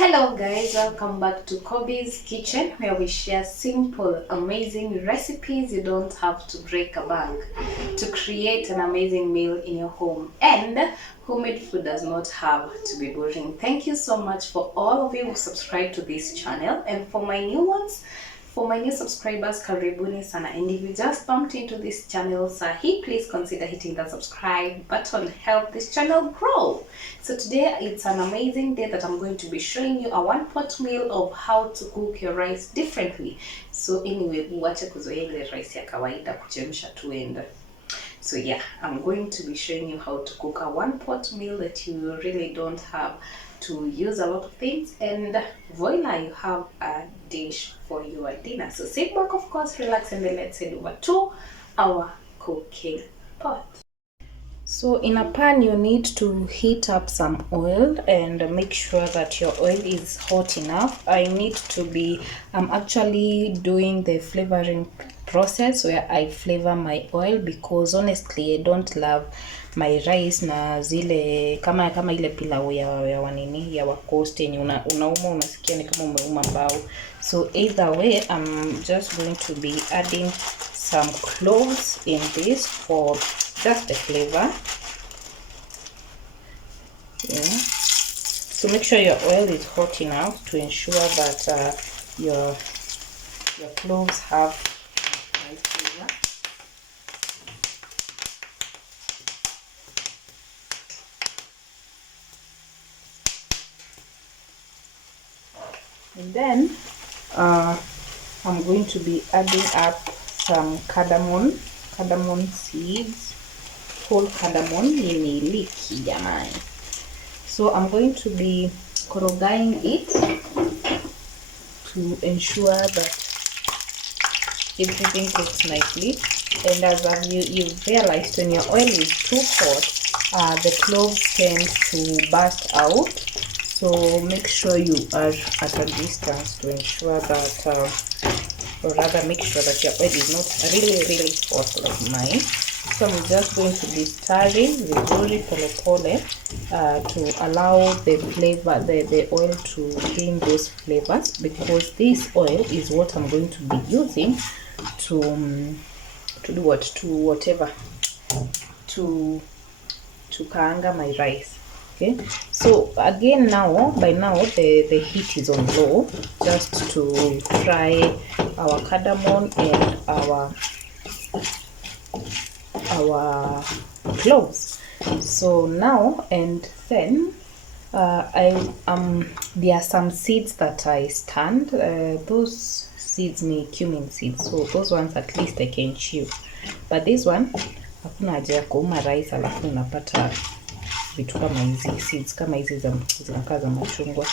Hello guys, welcome back to Kobe's Kitchen, where we share simple, amazing recipes you don't have to break a bank to create an amazing meal in your home. And homemade food does not have to be boring. Thank you so much for all of you who subscribe to this channel, and for my new ones, for my new subscribers, karibuni sana. And if you just bumped into this channel sahi, please consider hitting the subscribe button. Help this channel grow. So today it's an amazing day that I'm going to be showing you a one-pot meal of how to cook your rice differently. So anyway, uache kuzoea ile rice ya kawaida kuchemsha tuenda. So yeah, I'm going to be showing you how to cook a one-pot meal that you really don't have to use a lot of things, and voila, you have a dish for your dinner. So sit back, of course, relax, and then let's head over to our cooking pot. So in a pan, you need to heat up some oil and make sure that your oil is hot enough. I'm actually doing the flavoring process where I flavor my oil, because honestly I don't love my rice na zile kama ile pilau ya wanini ya wakoste yenye unauma unasikia ni kama umeuma mbao. So either way, I'm just going to be adding some cloves in this for just the flavor. Yeah, so make sure your oil is hot enough to ensure that your cloves have nice flavor. And then I'm going to be adding up some cardamom seeds. Whole cardamom ni liki jamani. So I'm going to be korogaing it to ensure that everything cooks nicely. And as you've realized, when your oil is too hot, the cloves tend to burst out. So make sure you are at a distance to ensure that, or rather make sure that your oil is not really hot like mine. So I'm just going to be stirring vizuri pole to allow the flavor, the oil to bring those flavors, because this oil is what I'm going to be using to do what, to whatever, to kaanga my rice. Okay, so again, by now the heat is on low, just to fry our cardamom and our cloves. So now, and then there are some seeds that I stand. Those seeds may cumin seeds, so those ones at least I can chew, but this one hakuna haja ya kuuma rice alafu unapata vitu kama hizi seeds kama hizi zinakaa za machungwa.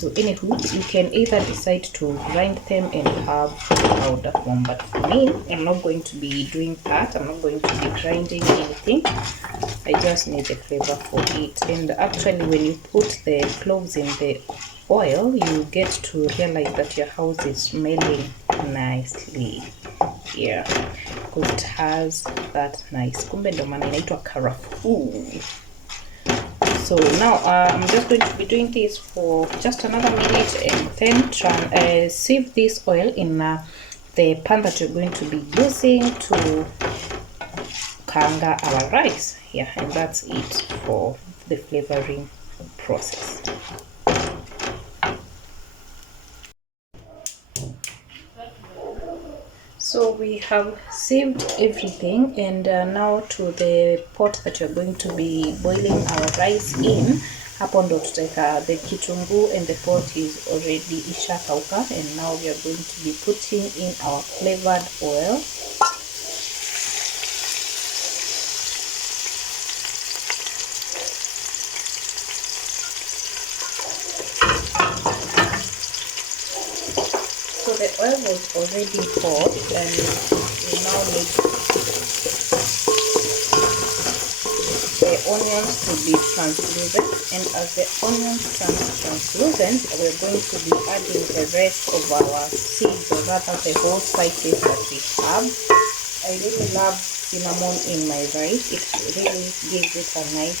So anywho, you can either decide to grind them and have powder form, but for me, I'm not going to be doing that. I'm not going to be grinding anything. I just need the flavor for it. And actually, when you put the cloves in the oil, you get to realize that your house is smelling nicely. Yeah, because it has that nice, kumbe ndo maana inaitwa karafuu. So now I'm just going to be doing this for just another minute, and then sieve this oil in the pan that you're going to be using to kaanga our rice. Yeah, and that's it for the flavoring process. So we have sieved everything, and now to the pot that you're going to be boiling our rice in. Hapo ndo tutaweka the kitunguu, and the pot is already ishakauka, and now we are going to be putting in our flavored oil. So the oil was already hot, and we now need the onions to be translucent, and as the onions turn translucent, we're going to be adding the rest of our seeds, or rather the whole spices that we have. I really love cinnamon in my rice. It really gives it a nice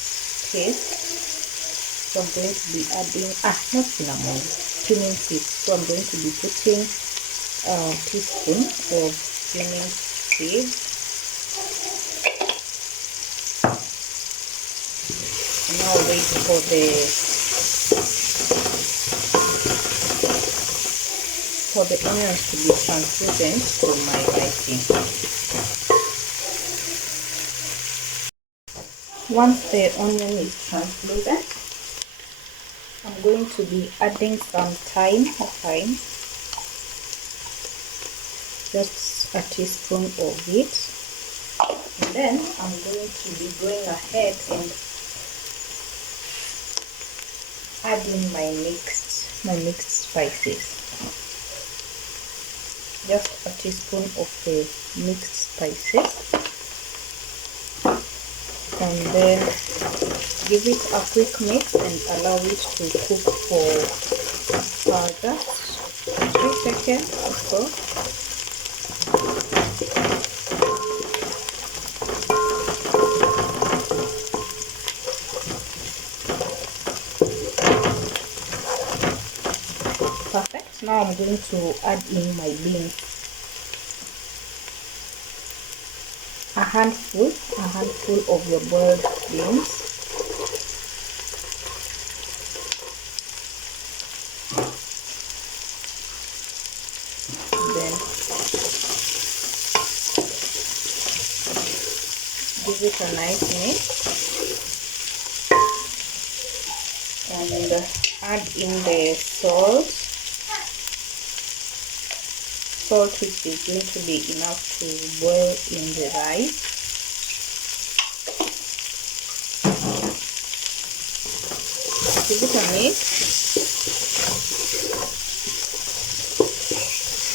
taste. So I'm going to be adding, not cinnamon, cumin seeds. So I'm going to be putting a teaspoon of cumin seeds. And now wait for the onions to be translucent to my liking. Once the onion is translucent, I'm going to be adding some thyme, just a teaspoon of it, and then I'm going to be going ahead and adding my mixed spices. Just a teaspoon of the mixed spices, and then give it a quick mix and allow it to cook for just 3 seconds or so. Perfect. Now I'm going to add in my beans. A handful of your boiled beans. Then give it a nice mix and add in the salt. Salt which is going to be enough to boil in the rice. Give it a mix.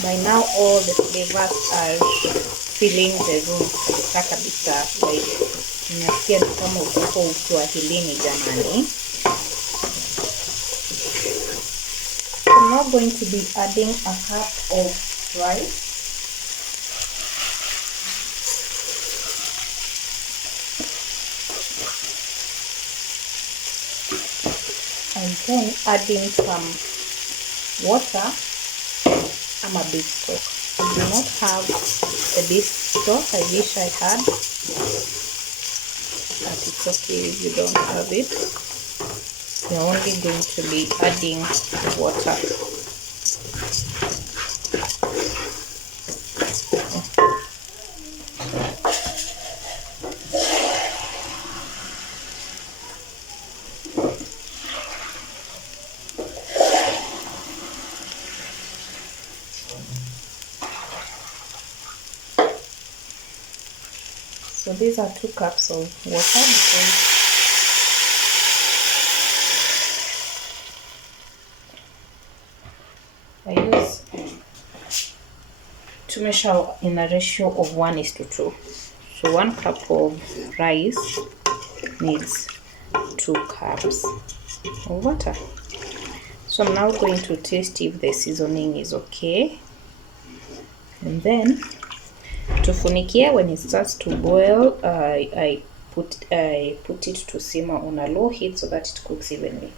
By now all the flavors are filling the room kabisa, like unasikia kama uko Uswahilini jamani. I'm now going to be adding a cup of rice. And then adding some water. I'm a beef stock. I do not have a beef stock. I wish I had, but it's okay if you don't have it. You're only going to be adding water. So these are 2 cups of water because I use to measure in a ratio of 1:2. So 1 cup of rice needs 2 cups of water. So I'm now going to taste if the seasoning is okay, and then tufunikia. When it starts to boil, I put it to simmer on a low heat so that it cooks evenly.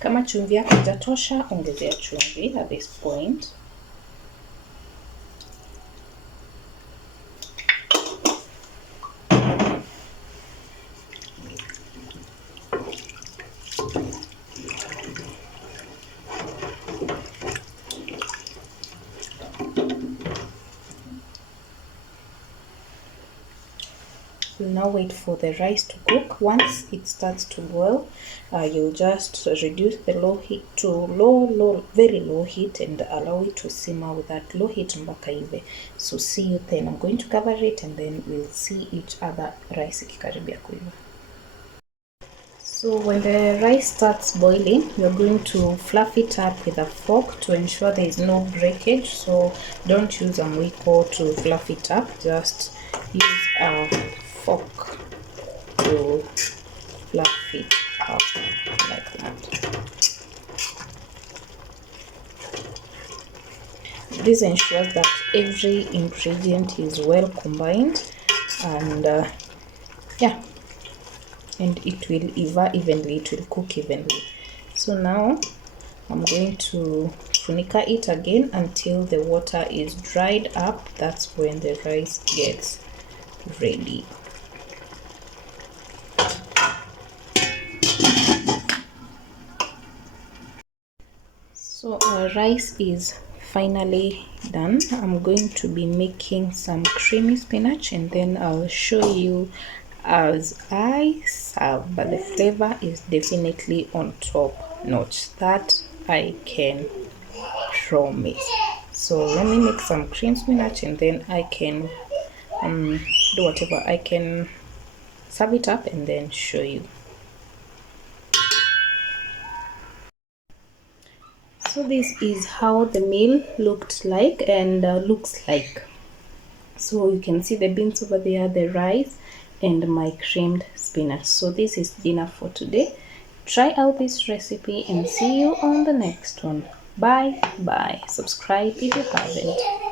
Kama chumvi yako itatosha, ongezea chumvi at this point. We'll now wait for the rice to cook. Once it starts to boil, you'll just reduce the low heat to very low heat and allow it to simmer with that low heat mpaka ive. So see you then. I'm going to cover it and then we'll see each other rice ikikaribia kuiva. So when the rice starts boiling, you're going to fluff it up with a fork to ensure there is no breakage. So don't use a mwiko to fluff it up, just use a fork to fluff it up like that. This ensures that every ingredient is well combined, and yeah, and it will evenly, it will cook evenly. So now I'm going to funika it again until the water is dried up. That's when the rice gets ready. So our rice is finally done. I'm going to be making some creamy spinach and then I'll show you as I serve, but the flavor is definitely on top notch, that I can promise. So let me make some cream spinach and then I can do whatever. I can serve it up and then show you. So this is how the meal looked like and looks like. So you can see the beans over there, the rice, and my creamed spinach. So this is dinner for today. Try out this recipe and see you on the next one. Bye bye. Subscribe if you haven't.